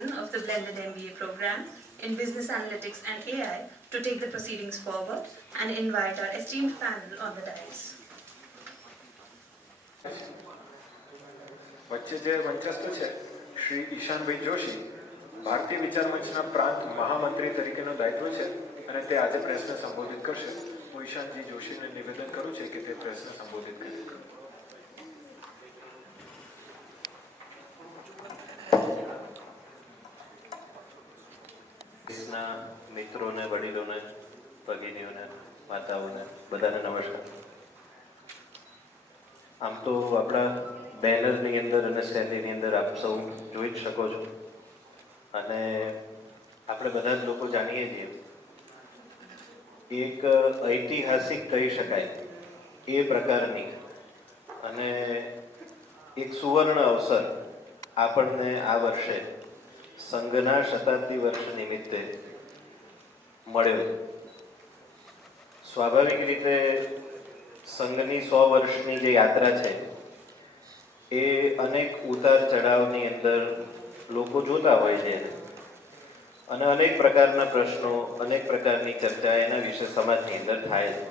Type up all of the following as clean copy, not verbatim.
of the blended MBA program in Business Analytics and AI to take the proceedings forward and invite our esteemed panel on the dais. વચ્ચે જે મંચસ્થ છે શ્રી ઈશાનભાઈ જોશી ભારતીય વિચાર મંચના પ્રાંત મહામંત્રી તરીકેનું દાયિત્વ છે અને તે આજે પ્રેસને સંબોધિત કરશે. હું ઈશાનજી જોશીને નિવેદન કરું છું કે તે પ્રેસને સંબોધિત કરે. મિત્રોને, વડીલોને, ભગીનીઓને, માતાઓને બધાને નમસ્કાર. આમ તો આપણા બેનરની અંદર અને શૈલીની અંદર આપ સૌ જોઈ જ શકો છો અને આપણે બધા જ લોકો જાણીએ છીએ એક ઐતિહાસિક કહી શકાય એ પ્રકારની અને એક સુવર્ણ અવસર આપણને આ વર્ષે સંઘના શતાબ્દી વર્ષ નિમિત્તે મળ્યો. સ્વાભાવિક રીતે સંઘની 100 વર્ષની જે યાત્રા છે એ અનેક ઉતાર ચઢાવની અંદર લોકો જોતા હોય છે અને અનેક પ્રકારના પ્રશ્નો, અનેક પ્રકારની ચર્ચા એના વિશે સમાજની અંદર થાય છે.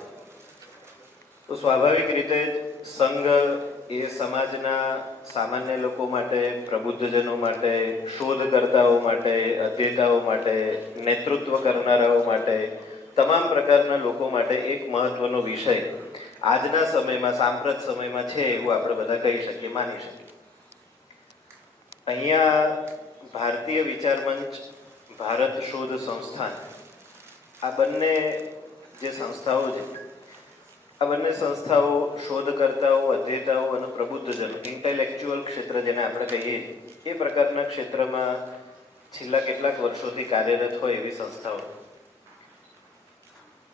તો સ્વાભાવિક રીતે સંઘ એ સમાજના સામાન્ય લોકો માટે, પ્રબુદ્ધજનો માટે, શોધકર્તાઓ માટે, અધ્યેતાઓ માટે, નેતૃત્વ કરનારાઓ માટે, તમામ પ્રકારના લોકો માટે એક મહત્વનો વિષય આજના સમયમાં, સાંપ્રત સમયમાં છે એવું આપણે બધા કહી શકીએ, માની શકીએ. અહીંયા ભારતીય વિચાર મંચ, ભારત શોધ સંસ્થાન, આ બંને જે સંસ્થાઓ છે, આ બંને સંસ્થાઓ શોધકર્તાઓ, અધ્યેતાઓ અને પ્રબુદ્ધજન, ઇન્ટેલેક્ચ્યુઅલ ક્ષેત્ર જેને આપણે કહીએ એ પ્રકારના ક્ષેત્રમાં છેલ્લા કેટલાક વર્ષોથી કાર્યરત હોય એવી સંસ્થાઓ.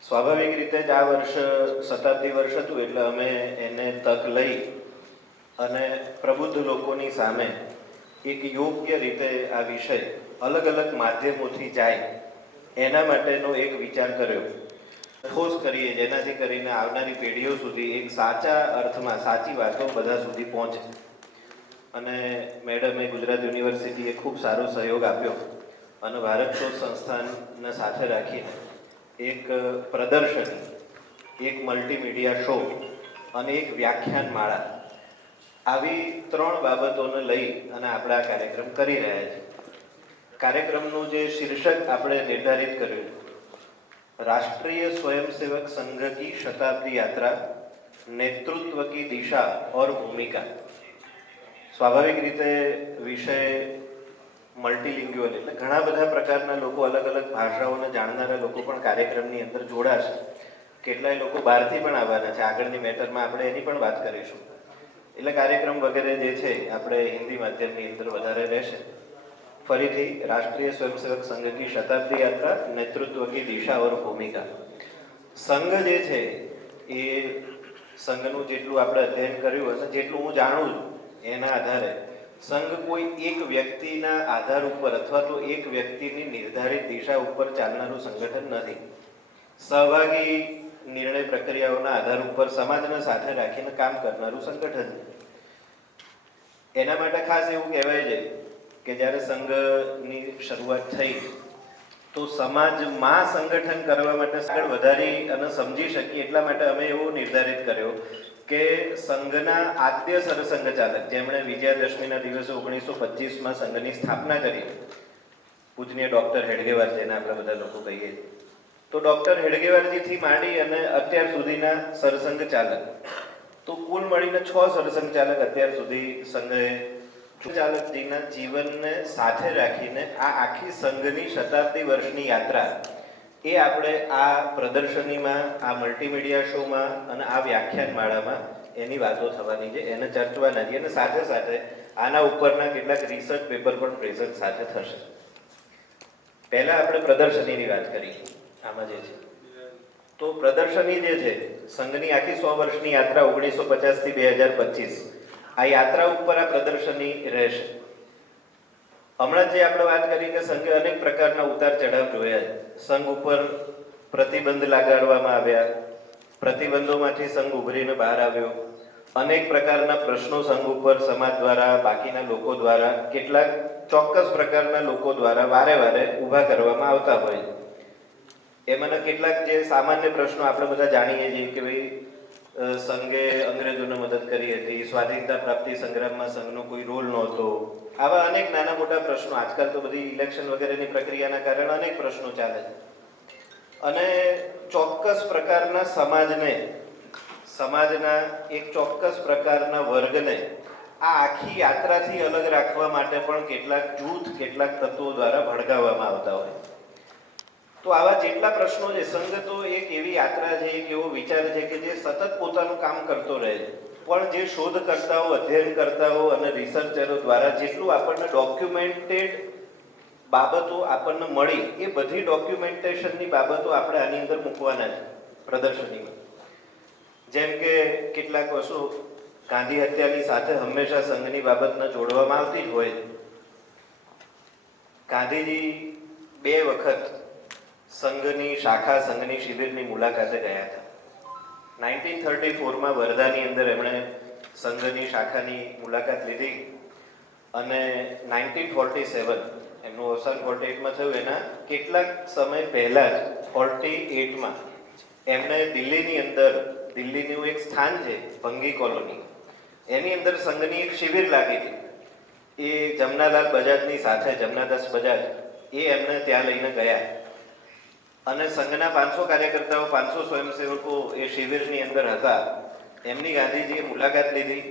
સ્વાભાવિક રીતે જ આ વર્ષ શતાબ્દી વર્ષ હતું એટલે અમે એને તક લઈ અને પ્રબુદ્ધ લોકોની સામે એક યોગ્ય રીતે આ વિષય અલગ અલગ માધ્યમોથી જાય એના માટેનો એક વિચાર કર્યો. ઠોસ કરીએ જેનાથી કરીને આવનારી પેઢીઓ સુધી એક સાચા અર્થમાં સાચી વાતો બધા સુધી પહોંચે. અને મેડમે ગુજરાત યુનિવર્સિટીએ ખૂબ સારો સહયોગ આપ્યો અને ભારત શોધ સંસ્થાનને સાથે રાખીને એક પ્રદર્શની, એક મલ્ટીમીડિયા શો અને એક વ્યાખ્યાન માળા, આવી 3 બાબતોને લઈ અને આપણે આ કાર્યક્રમ કરી રહ્યા છીએ. કાર્યક્રમનું જે શીર્ષક આપણે નિર્ધારિત કર્યું, राष्ट्रीय स्वयंसेवक संघ की शताब्दी यात्रा, नेतृत्व की दिशा और भूमिका. સ્વાભાવિક રીતે વિષય મલ્ટીલિંગ્યુઅલ એટલે ઘણા બધા પ્રકારના લોકો, અલગ અલગ ભાષાઓને જાણનારા લોકો પણ કાર્યક્રમની અંદર જોડાશે. કેટલાય લોકો બહારથી પણ આવવાના છે. આગળની મેટરમાં આપણે એની પણ વાત કરીશું. એટલે કાર્યક્રમ વગેરે જે છે આપણે હિન્દી માધ્યમની અંદર વધારે રહેશે. ફરીથી રાષ્ટ્રીય સ્વયંસેવક સંઘ કી શતાબ્દી યાત્રા, નેતૃત્વ કી દિશા और ભૂમિકા. સંઘ જે છે એ સંઘનું જેટલું આપણે અધ્યયન કર્યું અને જેટલું હું જાણું છું એના આધારે સંઘ કોઈ એક વ્યક્તિના આધાર ઉપર અથવા તો એક વ્યક્તિની નિર્ધારિત દિશા ઉપર ચાલનારું સંગઠન નથી. સહભાગી નિર્ણય પ્રક્રિયાઓના આધાર ઉપર સમાજને સાથે રાખીને કામ કરનારું સંગઠન છે. એના માટે ખાસ એવું કહેવાય છે કે જ્યારે સંઘની શરૂઆત થઈ તો સમાજમાં સંગઠન કરવા માટે આગળ વધારી અને સમજી શકીએ એટલા માટે અમે એવો નિર્ધારિત કર્યો કે સંઘના આદ્ય સરસંઘચાલક, જેમણે વિજયાદશમીના દિવસે 1925માં સંઘની સ્થાપના કરી, પૂજનીય ડૉક્ટર હેડગેવાર, જેને આપણે બધા લોકો કહીએ, તો ડૉક્ટર હેડગેવારજીથી માંડી અને અત્યાર સુધીના સરસંઘચાલક, તો કુલ મળીને 6 સરસંઘચાલક અત્યાર સુધી સંઘે ચાલકજીના જીવનને સાથે રાખીને આ આખી સંઘની શતાબ્દી વર્ષની યાત્રા એ આપણે આ પ્રદર્શનીમાં, આ મલ્ટીમીડિયા શોમાં અને આ વ્યાખ્યાન માળામાં એની વાતો થવાની છે, એને ચર્ચવાના છે. અને સાથે સાથે આના ઉપરના કેટલાક રિસર્ચ પેપર પણ પ્રેઝન્ટ સાથે થશે. પહેલા આપણે પ્રદર્શનીની વાત કરી. આમાં જે છે તો પ્રદર્શની જે છે સંઘની આખી 100 વર્ષની યાત્રા 1950 થી 2025, આ યાત્રા ઉપર આ પ્રદર્શની રહેશે. હમણાં જે આપણે વાત કરી કે સંઘે અનેક પ્રકારના ઉતાર ચઢાવ જોયા. સંઘ ઉપર પ્રતિબંધ લગાડવામાં આવ્યા, પ્રતિબંધોમાંથી સંઘ ઉભરીને બહાર આવ્યો, અનેક પ્રકારના પ્રશ્નો સંઘ ઉપર સમાજ દ્વારા, બાકીના લોકો દ્વારા, કેટલાક ચોક્કસ પ્રકારના લોકો દ્વારા વારે વારે ઊભા કરવામાં આવતા હોય. એમાંના કેટલાક જે સામાન્ય પ્રશ્નો આપણે બધા જાણીએ છીએ કે ભાઈ સંઘે અંગ્રેજોને મદદ કરી હતી, સ્વાધીનતા પ્રાપ્તિ સંગ્રામમાં સંઘનો કોઈ રોલ નહોતો. આવા અનેક નાના મોટા પ્રશ્નો, આજકાલ તો બધી ઇલેક્શન વગેરેની પ્રક્રિયાના કારણે અનેક પ્રશ્નો ચાલે છે. અને ચોક્કસ પ્રકારના સમાજના એક ચોક્કસ પ્રકારના વર્ગને આ આખી યાત્રાથી અલગ રાખવા માટે પણ કેટલાક જૂથ, કેટલાક તત્વો દ્વારા ભડકાવવામાં આવતા હોય. તો આવા જેટલા પ્રશ્નો છે, સંઘ તો એક એવી યાત્રા છે, એક એવો વિચાર છે કે જે સતત પોતાનું કામ કરતો રહે છે. પણ જે શોધકર્તાઓ, અધ્યયનકર્તાઓ અને રિસર્ચરો દ્વારા જેટલું આપણને ડોક્યુમેન્ટેડ બાબતો આપણને મળી, એ બધી ડોક્યુમેન્ટેશનની બાબતો આપણે આની અંદર મૂકવાના છે પ્રદર્શનીમાં. જેમ કે કેટલાક વર્ષો ગાંધી હત્યાની સાથે હંમેશા સંઘની બાબતને જોડવામાં આવતી જ હોય. ગાંધીજી 2 વખત સંઘની શાખા, સંઘની શિબિરની મુલાકાતે ગયા હતા. 1934માં વર્ધાની અંદર એમણે સંઘની શાખાની મુલાકાત લીધી અને 1947 એમનું અવસાન 48માં થયું. એના કેટલાક સમય પહેલા જ 48માં એમણે દિલ્હીની અંદર, દિલ્હીનું એક સ્થાન છે ભંગી કોલોની, એની અંદર સંઘની એક શિબિર લાગી હતી. એ જમનાલાલ બજાજની સાથે, જમનાદાસ બજાજ, એ એમને ત્યાં લઈને ગયા અને સંઘના 500 કાર્યકર્તાઓ, 500 સ્વયંસેવકો એ શિબિરની અંદર હતા. એમની ગાંધીજીએ મુલાકાત લીધી.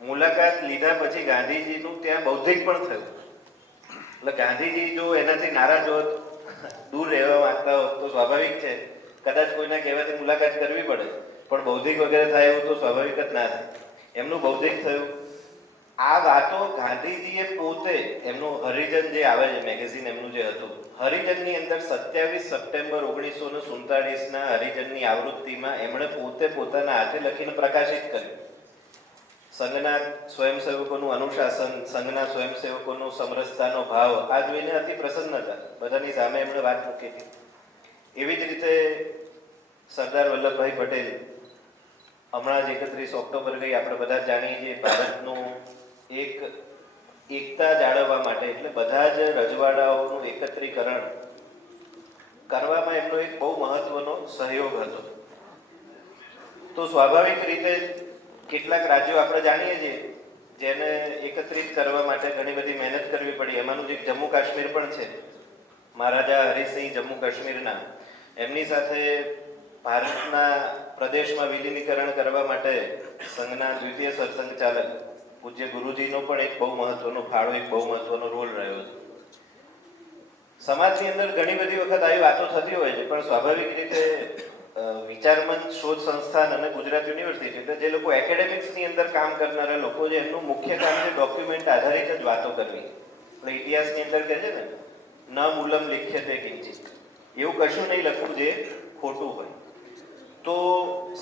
મુલાકાત લીધા પછી ગાંધીજીનું ત્યાં બૌદ્ધિક પણ થયું. એટલે ગાંધીજી જો એનાથી નારાજ હોત, દૂર રહેવા માંગતા હોત તો સ્વાભાવિક છે કદાચ કોઈના કહેવાથી મુલાકાત કરવી પડે, પણ બૌદ્ધિક વગેરે થાય એવું તો સ્વાભાવિક જ ના થાય. એમનું બૌદ્ધિક થયું. આ વાતો ગાંધીજીએ પોતે, એમનું હરિજન જે આવે છે મેગેઝિન એમનું જે હતું, હરિજનની અંદર 27 સપ્ટેમ્બર 1947ના હરિજનની આવૃત્તિમાં એમણે પોતે પોતાના હાથે લખીને પ્રકાશિત કર્યું. સંઘના સ્વયંસેવકોનું અનુશાસન, સંઘના સ્વયંસેવકોનો સમરસતાનો ભાવ, આ જોઈને અતિ પ્રસન્ન હતા. બધાની સામે એમણે વાત મૂકી હતી. એવી જ રીતે સરદાર વલ્લભભાઈ પટેલ, હમણાં જ 31 ઓક્ટોબર ગઈ, આપણે બધા જાણીએ છીએ, ભારતનું એકતા જાળવવા માટે, એટલે બધા જ રજવાડાઓનું એકત્રીકરણ કરવામાં એમનો એક બહુ મહત્વનો સહયોગ હતો. તો સ્વાભાવિક રીતે કેટલાક રાજ્યો આપણે જાણીએ છીએ જેને એકત્રિત કરવા માટે ઘણી બધી મહેનત કરવી પડી. એમાંનું એક જમ્મુ કાશ્મીર પણ છે. મહારાજા હરિસિંહ જમ્મુ કાશ્મીરના, એમની સાથે ભારતના પ્રદેશમાં વિલીનીકરણ કરવા માટે સંઘના દ્વિતીય સરસંઘચાલક પૂજ્ય ગુરુજીનો પણ એક બહુ મહત્વનો ફાળો, એક બહુ મહત્વનો રોલ રહ્યો છે. સમાજની અંદર ઘણી બધી વખત આવી વાતો થતી હોય છે, પણ સ્વાભાવિક રીતે વિચારમંચ શોધ સંસ્થાન અને ગુજરાત યુનિવર્સિટી, એટલે જે લોકો એકેડેમિક્સની અંદર કામ કરનારા લોકો છે, એમનું મુખ્ય કામ છે ડોક્યુમેન્ટ આધારિત જ વાતો કરવી. એટલે ઇતિહાસની અંદર કહે છે ને, ન મૂલમ લિખ્યતે કિંચિત, એવું કશું નહીં લખવું જે ખોટું હોય. તો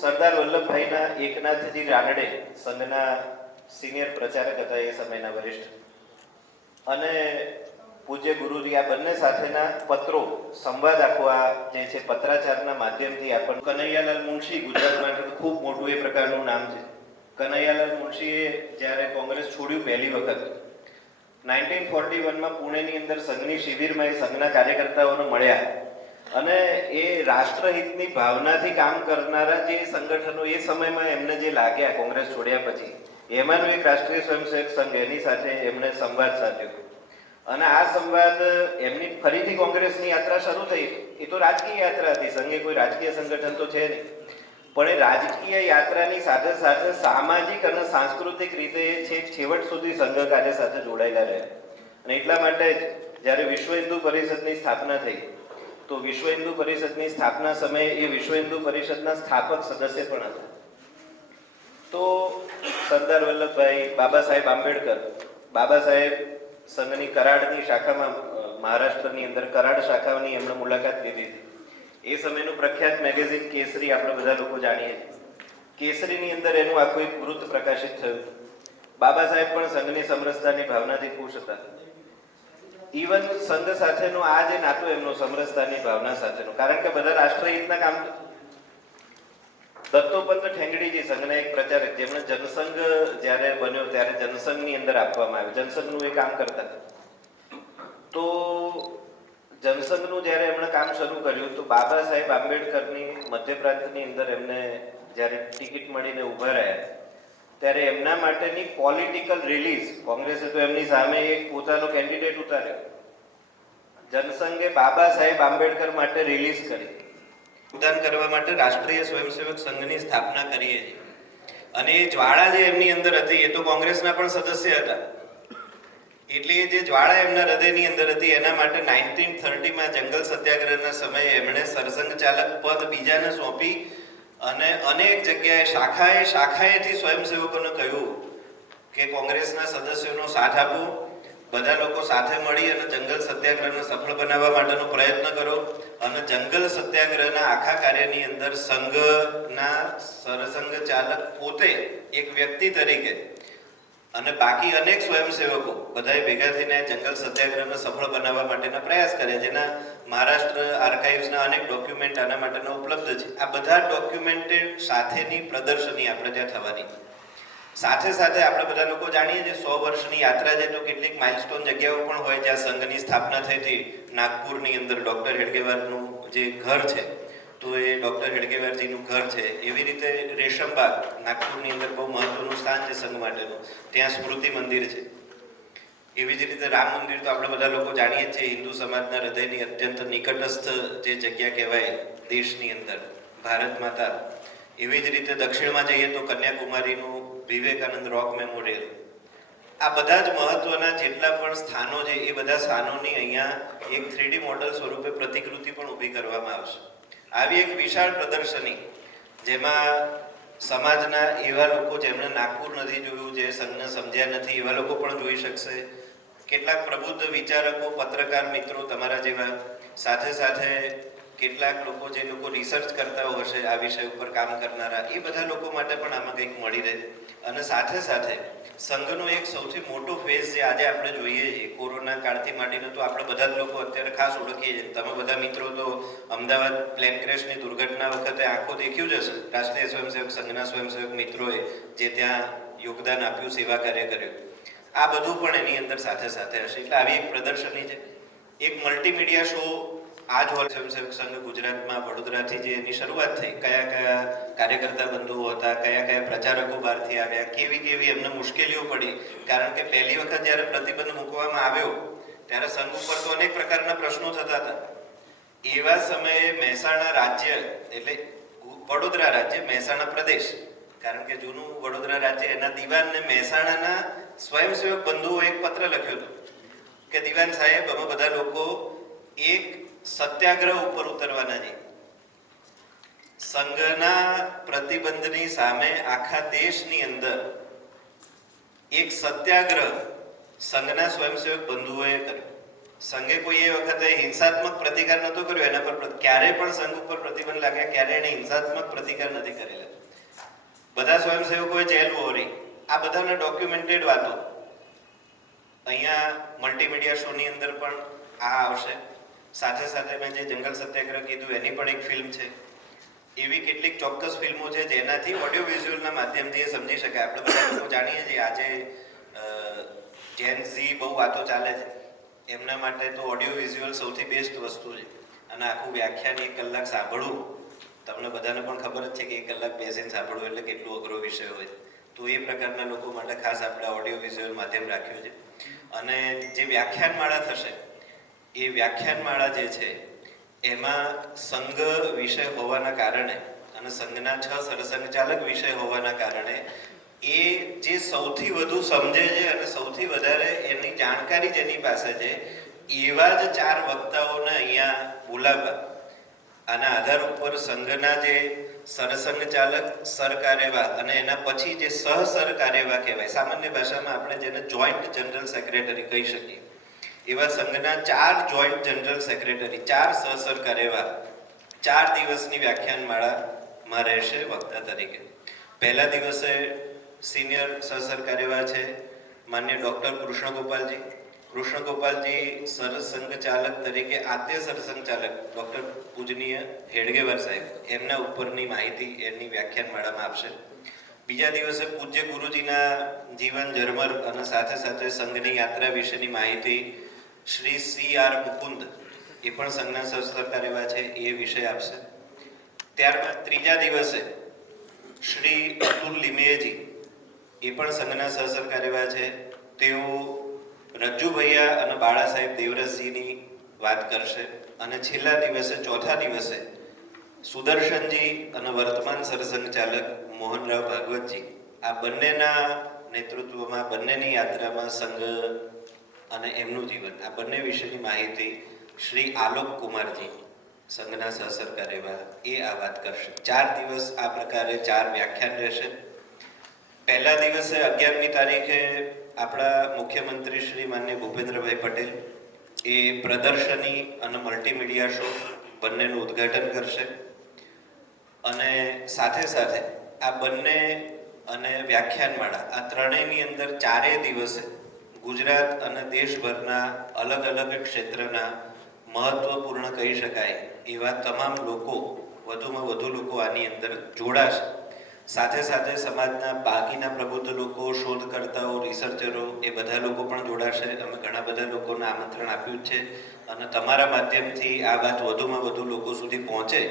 સરદાર વલ્લભભાઈના એકનાથજી રાનડે, સંઘના સિનિયર પ્રચારક હતા એ સમયના વરિષ્ઠ, અને પૂજ્ય ગુરુજી, આ બંને સાથેના પત્રો, સંવાદ આખો આ જે છે પત્રાચારના માધ્યમથી આપણને, કનૈયાલાલ મુનશી, ગુજરાત માટે ખૂબ મોટું એ પ્રકારનું નામ છે. કનૈયાલાલ મુનશીએ જ્યારે કોંગ્રેસ છોડ્યું પહેલી વખત 1941માં પુણેની અંદર સંઘની શિબિરમાં એ સંઘના કાર્યકર્તાઓને મળ્યા અને એ રાષ્ટ્રહિતની ભાવનાથી કામ કરનારા જે સંગઠનો એ સમયમાં એમને જે લાગ્યા કોંગ્રેસ છોડ્યા પછી, એમાંનું એક રાષ્ટ્રીય સ્વયંસેવક સંઘ, એની સાથે એમણે સંવાદ સાધ્યો. અને આ સંવાદ એમની ફરીથી કોંગ્રેસની યાત્રા શરૂ થઈ. એ તો રાજકીય યાત્રા હતી, સંઘે કોઈ રાજકીય સંગઠન તો છે નહીં, પણ એ રાજકીય યાત્રાની સાથે સાથે સામાજિક અને સાંસ્કૃતિક રીતે છેવટ સુધી સંઘ કાર્ય સાથે જોડાયેલા રહ્યા. અને એટલા માટે જ જ્યારે વિશ્વ હિન્દુ પરિષદની સ્થાપના થઈ, તો વિશ્વ હિન્દુ પરિષદની સ્થાપના સમયે એ વિશ્વ હિન્દુ પરિષદના સ્થાપક સદસ્ય પણ હતા. તો સરદાર વલ્લભભાઈ, બાબા સાહેબ આંબેડકર, બાબા સાહેબ સંઘની કરાડની શાખામાં, મહારાષ્ટ્રની અંદર કરાડ શાખાની એમણે મુલાકાત લીધી હતી. એ સમયનું પ્રખ્યાત મેગેઝિન કેસરી આપણે બધા લોકો જાણીએ છીએ. કેસરીની અંદર એનું આખું એક વૃત્ત પ્રકાશિત થયું. બાબા સાહેબ પણ સંઘની સમરસતાની ભાવનાથી ખુશ હતા. ઇવન સંઘ સાથેનો આ જે નાતો એમનો સમરસતાની ભાવના સાથેનો, કારણ કે બધા રાષ્ટ્રહિતના કામ, દત્તોપંત ઠેંગડીજી સંઘના એક પ્રચારક, જેમણે જનસંઘ જ્યારે બન્યો ત્યારે જનસંઘની અંદર આપવામાં આવ્યું, જનસંઘનું એ કામ કરતા હતા. તો જનસંઘનું જ્યારે એમણે કામ શરૂ કર્યું તો બાબા સાહેબ આંબેડકરની મધ્ય પ્રાંતની અંદર એમને જ્યારે ટિકિટ મળીને ઊભા રહ્યા ત્યારે એમના માટેની પોલિટિકલ રિલીઝ, કોંગ્રેસે તો એમની સામે એક પોતાનો કેન્ડિડેટ ઉતાર્યો, જનસંઘે બાબા સાહેબ આંબેડકર માટે રિલીઝ કરી. ઉદાન કરવા માટે રાષ્ટ્રીય સ્વયંસેવક સંઘની સ્થાપના કરીએ છીએ. અને એ જ્વાળા જે એમની અંદર હતી એ તો કોંગ્રેસના પણ સદસ્ય હતા, એટલે એ જે જ્વાળા એમના હૃદયની અંદર હતી એના માટે 1930માં જંગલ સત્યાગ્રહના સમયે એમણે સરસંઘ ચાલક પદ બીજાને સોંપી અને અનેક જગ્યાએ શાખાએથી સ્વયંસેવકોને કહ્યું કે કોંગ્રેસના સદસ્યોનો સાથ આપો, બધા લોકો સાથે મળી અને જંગલ સત્યાગ્રહને સફળ બનાવવા માટેનો પ્રયત્ન કરો. અને જંગલ સત્યાગ્રહના આખા કાર્યની અંદર સંઘના સરસંઘ ચાલક પોતે એક વ્યક્તિ તરીકે અને બાકી અનેક સ્વયંસેવકો બધાએ ભેગા થઈને જંગલ સત્યાગ્રહને સફળ બનાવવા માટેના પ્રયાસ કર્યા, જેના મહારાષ્ટ્ર આર્કાઇવ્સના અનેક ડોક્યુમેન્ટ આના માટેના ઉપલબ્ધ છે. આ બધા ડોક્યુમેન્ટેડ સાથેની પ્રદર્શની આપણે ત્યાં થવાની. સાથે સાથે આપણે બધા લોકો જાણીએ છીએ 100 વર્ષની યાત્રા છે તો કેટલીક માઇલસ્ટોન જગ્યાઓ પણ હોય જ્યાં સંઘની સ્થાપના થઈ હતી. નાગપુરની અંદર ડૉક્ટર હેડગેવારનું જે ઘર છે તો એ ડૉક્ટર હેડગેવારજીનું ઘર છે. એવી રીતે રેશમબાગ નાગપુરની અંદર બહુ મહત્વનું સ્થાન છે સંઘ માટેનું, ત્યાં સ્મૃતિ મંદિર છે. એવી જ રીતે રામ મંદિર તો આપણે બધા લોકો જાણીએ છીએ, હિન્દુ સમાજના હૃદયની અત્યંત નિકટસ્થ જે જગ્યા કહેવાય દેશની અંદર, ભારત માતા. એવી જ રીતે દક્ષિણમાં જઈએ તો કન્યાકુમારીનું વિવેકાનંદ રોક મેમોરિયલ. આ બધા જ મહત્વના જેટલા પણ સ્થાનો છે એ બધા સ્થાનોની અહીંયા એક 3D મોડલ સ્વરૂપે પ્રતિકૃતિ પણ ઊભી કરવામાં આવશે. આવી એક વિશાળ પ્રદર્શની જેમાં સમાજના એવા લોકો જેમણે નાગપુર નથી જોયું, જે સંઘને સમજ્યા નથી, એવા લોકો પણ જોઈ શકશે. કેટલાક પ્રબુદ્ધ વિચારકો, પત્રકાર મિત્રો તમારા જેવા, સાથે સાથે કેટલાક લોકો જે લોકો રિસર્ચ કરતા હશે આ વિષય ઉપર કામ કરનારા, એ બધા લોકો માટે પણ આમાં કંઈક મળી રહે. અને સાથે સાથે સંઘનો એક સૌથી મોટો ફેઝ જે આજે આપણે જોઈએ છીએ, કોરોના કાળથી માંડીને તો આપણે બધા જ લોકો અત્યારે ખાસ ઓળખીએ છીએ. તમે બધા મિત્રો તો અમદાવાદ પ્લેન ક્રેશની દુર્ઘટના વખતે આંખો દેખ્યું જ હશે, રાષ્ટ્રીય સ્વયંસેવક સંઘના સ્વયંસેવક મિત્રોએ જે ત્યાં યોગદાન આપ્યું, સેવા કાર્ય કર્યું, આ બધું પણ એની અંદર સાથે સાથે હશે. એટલે આવી એક પ્રદર્શની છે. એક મલ્ટીમીડિયા શો આજ હોલ સ્વયંસેવક સંઘ ગુજરાતમાં વડોદરાથી જે એની શરૂઆત થઈ, કયા કયા કાર્યકર્તા બંધુઓ હતા, કયા કયા પ્રચારકો બહારથી આવ્યા, કેવી એમને મુશ્કેલીઓ પડી. કારણ કે પહેલી વખત જ્યારે પ્રતિબંધ મૂકવામાં આવ્યો ત્યારે સંઘ ઉપર તો અનેક પ્રકારના પ્રશ્નો થતા હતા. એવા સમયે મહેસાણા રાજ્ય એટલે વડોદરા રાજ્ય, મહેસાણા પ્રદેશ, કારણ કે જૂનું વડોદરા રાજ્ય, એના દિવાનને મહેસાણાના સ્વયંસેવક બંધુઓ એક પત્ર લખ્યો હતો કે દિવાન સાહેબ, અમે બધા લોકો એક સત્યાગ્રહ ઉપર ઉતરવાના છે. સંઘના પ્રતિબંધની સામે આખા દેશની અંદર એક સત્યાગ્રહ સંઘના સ્વયંસેવક બંધુઓએ કર્યો. સંઘે કોઈ એ વખતે હિંસાત્મક પ્રતિકાર નહોતો કર્યો, એના પર ક્યારે પણ સંઘ ઉપર પ્રતિબંધ લાગ્યા, ક્યારે એને હિંસાત્મક પ્રતિકાર નથી કરેલા. બધા સ્વયંસેવકોએ જેલ વહોરી. આ બધાના ડોક્યુમેન્ટેડ વાતો અહીંયા મલ્ટીમીડિયા શોની અંદર પણ આ આવશે. સાથે સાથે મેં જે જંગલ સત્યાગ્રહ કીધું એની પણ એક ફિલ્મ છે. એવી કેટલીક ચોક્કસ ફિલ્મો છે જેનાથી ઓડિયો વિઝ્યુઅલના માધ્યમથી એ સમજી શકાય. આપણે બધા લોકો જાણીએ છીએ આજે જેન ઝી બહુ વાતો ચાલે છે, એમના માટે તો ઓડિયો વિઝ્યુઅલ સૌથી બેસ્ટ વસ્તુ છે. અને આખું વ્યાખ્યાન 1 કલાક સાંભળવું, તમને બધાને પણ ખબર જ છે કે 1 કલાક બેસીને સાંભળવું એટલે કેટલો અઘરો વિષય હોય. તો એ પ્રકારના લોકો માટે ખાસ આપણે ઓડિયો વિઝ્યુઅલ માધ્યમ રાખ્યું છે. અને જે વ્યાખ્યાનમાળા થશે એ વ્યાખ્યાનમાળા જે છે એમાં સંઘ વિષય હોવાના કારણે અને સંઘના 6 સરસંઘ ચાલક વિષય હોવાના કારણે એ જે સૌથી વધુ સમજે છે અને સૌથી વધારે એની જાણકારી જેની પાસે છે એવા જ 4 વક્તાઓને અહીંયા બોલાવવા. આના આધાર ઉપર સંઘના જે સરસંઘ ચાલક, સરકાર્યવાહ અને એના પછી જે સહસરકાર્યવાહ કહેવાય, સામાન્ય ભાષામાં આપણે જેને જોઈન્ટ જનરલ સેક્રેટરી કહી શકીએ, એવા સંઘના 4 જોઈન્ટ જનરલ સેક્રેટરી, 4 સહસરકાર્યવાહ 4 દિવસની વ્યાખ્યાનમાળામાં રહેશે વક્તા તરીકે. પહેલા દિવસે સિનિયર સહસરકાર્યવાહ છે માન્ય ડૉક્ટર કૃષ્ણગોપાલજી. કૃષ્ણગોપાલજી સરસંઘ ચાલક તરીકે આદ્ય સરસંઘ ચાલક ડૉક્ટર પૂજનીય હેડગેવાર સાહેબ એમના ઉપરની માહિતી એમની વ્યાખ્યાનમાળામાં આપશે. બીજા દિવસે પૂજ્ય ગુરુજીના જીવન ઝરમર અને સાથે સાથે સંઘની યાત્રા વિશેની માહિતી શ્રી CR મુકુંદ એ પણ સંઘના સહસરકાર એવા છે એ વિષય આપશે. ત્યારબાદ ત્રીજા દિવસે શ્રી અતુલ લીમેજી એ પણ સંઘના સહસરકાર એવા છે, તેઓ રજ્જુભૈયા અને બાળા સાહેબ દેવરસજીની વાત કરશે. અને છેલ્લા દિવસે ચોથા દિવસે સુદર્શનજી અને વર્તમાન સરસંઘ ચાલક મોહનરાવ ભાગવતજી આ બંનેના નેતૃત્વમાં બંનેની યાત્રામાં સંઘ અને એમનું જીવન આ બંને વિશેની માહિતી શ્રી આલોક કુમારજી સંઘના સહસરકાર એવા એ આ વાત કરશે. 4 દિવસ આ પ્રકારે 4 વ્યાખ્યાન રહેશે. પહેલા દિવસે 11મી તારીખે આપણા મુખ્યમંત્રી શ્રી માનનીય ભૂપેન્દ્રભાઈ પટેલ એ પ્રદર્શની અને મલ્ટીમીડિયા શો બંનેનું ઉદ્ઘાટન કરશે. અને સાથે સાથે આ બંને અને વ્યાખ્યાનમાળા આ ત્રણેયની અંદર 4 દિવસે ગુજરાત અને દેશભરના અલગ અલગ ક્ષેત્રના મહત્વપૂર્ણ કહી શકાય એવા તમામ લોકો, વધુમાં વધુ લોકો આની અંદર જોડાશે. સાથે સાથે સમાજના બાકીના પ્રબુદ્ધ લોકો, શોધકર્તાઓ, રિસર્ચરો એ બધા લોકો પણ જોડાશે. અમે ઘણા બધા લોકોને આમંત્રણ આપ્યું છે અને તમારા માધ્યમથી આ વાત વધુમાં વધુ લોકો સુધી પહોંચે.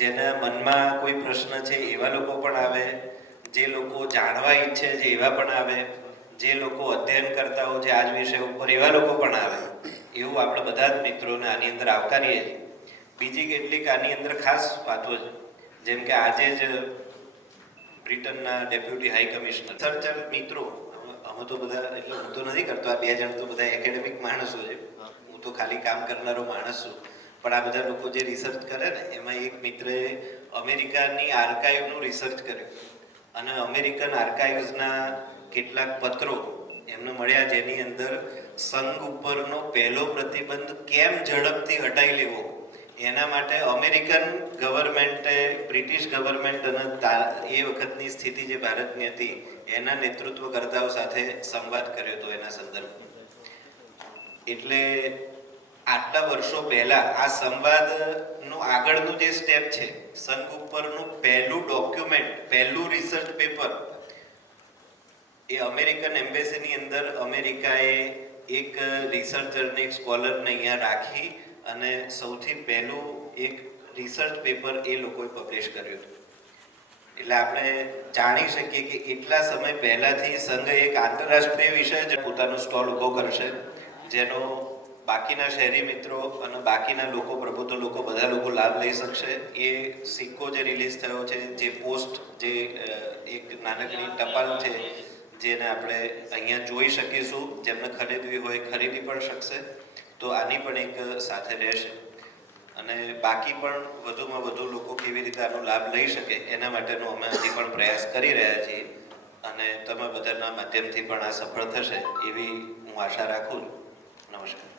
જેના મનમાં કોઈ પ્રશ્ન છે એવા લોકો પણ આવે, જે લોકો જાણવા ઈચ્છે છે એવા પણ આવે, જે લોકો અધ્યયન કરતા હોય છે આ જ વિષય ઉપર એવા લોકો પણ આવે. એવું આપણે બધા જ મિત્રોને આની અંદર આવકારીએ છીએ. બીજી કેટલીક આની અંદર ખાસ વાતો છે, જેમ કે આજે જ બ્રિટનના ડેપ્યુટી હાઈ કમિશનર સર્ચર મિત્રો, અમે તો બધા એટલે હું તો નથી કરતો, આ 2 જણ તો બધા એકેડેમિક માણસો છે, હું તો ખાલી કામ કરનારો માણસ છું. પણ આ બધા લોકો જે રિસર્ચ કરે ને એમાં એક મિત્રએ અમેરિકાની આર્કાઇવનું રિસર્ચ કર્યું અને અમેરિકન આર્કાઇવ્સના કેટલાક પત્રો એમને મળ્યા, જેની અંદર સંઘ ઉપરનો પહેલો પ્રતિબંધ કેમ ઝડપથી હટાવી લેવો એના માટે અમેરિકન ગવર્મેન્ટે, બ્રિટિશ ગવર્મેન્ટ અને એ વખતની સ્થિતિ જે ભારતની હતી એના નેતૃત્વકર્તાઓ સાથે સંવાદ કર્યો હતો એના સંદર્ભમાં. એટલે આટલા વર્ષો પહેલા આ સંવાદનું આગળનું જે સ્ટેપ છે, સંઘ ઉપરનું પહેલું ડોક્યુમેન્ટ, પહેલું રિસર્ચ પેપર એ અમેરિકન એમ્બેસીની અંદર અમેરિકાએ એક રિસર્ચરને, એક સ્કોલરને અહીંયા રાખી અને સૌથી પહેલું એક રિસર્ચ પેપર એ લોકોએ પબ્લિશ કર્યું હતું. એટલે આપણે જાણી શકીએ કે એટલા સમય પહેલાથી સંઘ એક આંતરરાષ્ટ્રીય વિષય જ પોતાનો સ્ટોલ ઊભો કરશે, જેનો બાકીના શહેરી મિત્રો અને બાકીના લોકો, પ્રબુદ્ધ લોકો, બધા લોકો લાભ લઈ શકશે. એ સિક્કો જે રિલીઝ થયો છે, જે પોસ્ટ, જે એક નાનકડી ટપાલ છે, જેને આપણે અહીંયા જોઈ શકીશું, જેમને ખરીદવી હોય ખરીદી પણ શકશે. તો આની પણ એક સાથે રહેશે. અને બાકી પણ વધુમાં વધુ લોકો કેવી રીતે આનો લાભ લઈ શકે એના માટેનો અમે હજી પણ પ્રયાસ કરી રહ્યા છીએ. અને તમે બધાના માધ્યમથી પણ આ સફળ થશે એવી હું આશા રાખું છું. નમસ્કાર.